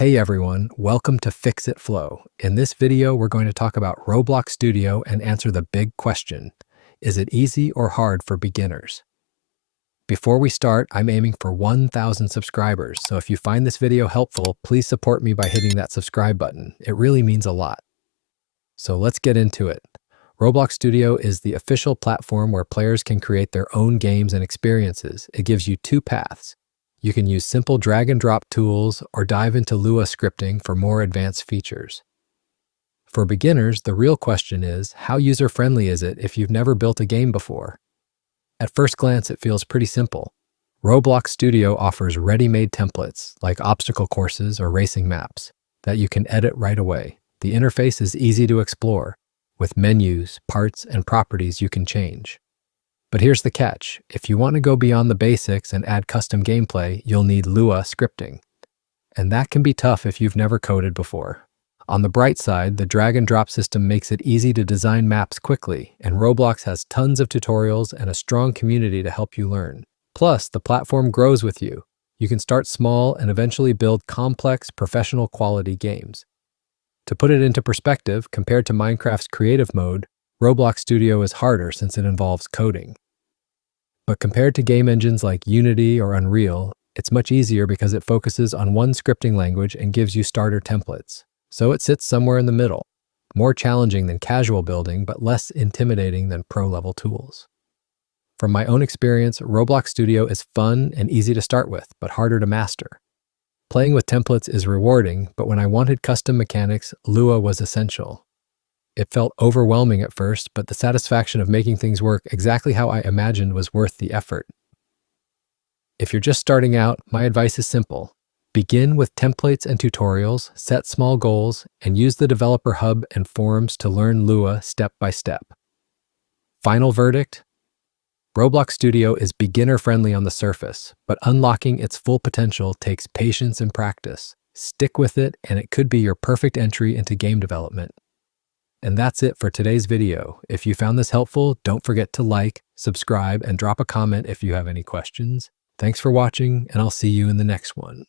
Hey everyone, welcome to Fix It Flow. In this video, we're going to talk about Roblox Studio and answer the big question: is it easy or hard for beginners? Before we start, I'm aiming for 1,000 subscribers, so if you find this video helpful, please support me by hitting that subscribe button. It really means a lot. So let's get into it. Roblox Studio is the official platform where players can create their own games and experiences. It gives you two paths. You can use simple drag and drop tools or dive into Lua scripting for more advanced features. For beginners, the real question is, how user-friendly is it if you've never built a game before? At first glance, it feels pretty simple. Roblox Studio offers ready-made templates, like obstacle courses or racing maps, that you can edit right away. The interface is easy to explore, with menus, parts, and properties you can change. But here's the catch: if you want to go beyond the basics and add custom gameplay, you'll need Lua scripting. And that can be tough if you've never coded before. On the bright side, the drag and drop system makes it easy to design maps quickly, and Roblox has tons of tutorials and a strong community to help you learn. Plus, the platform grows with you. You can start small and eventually build complex, professional quality games. To put it into perspective, compared to Minecraft's creative mode, Roblox Studio is harder since it involves coding. But compared to game engines like Unity or Unreal, it's much easier because it focuses on one scripting language and gives you starter templates. So it sits somewhere in the middle, more challenging than casual building, but less intimidating than pro-level tools. From my own experience, Roblox Studio is fun and easy to start with, but harder to master. Playing with templates is rewarding, but when I wanted custom mechanics, Lua was essential. It felt overwhelming at first, but the satisfaction of making things work exactly how I imagined was worth the effort. If you're just starting out, my advice is simple. Begin with templates and tutorials, set small goals, and use the developer hub and forums to learn Lua step by step. Final verdict: Roblox Studio is beginner-friendly on the surface, but unlocking its full potential takes patience and practice. Stick with it, and it could be your perfect entry into game development. And that's it for today's video. If you found this helpful, don't forget to like, subscribe, and drop a comment if you have any questions. Thanks for watching, and I'll see you in the next one.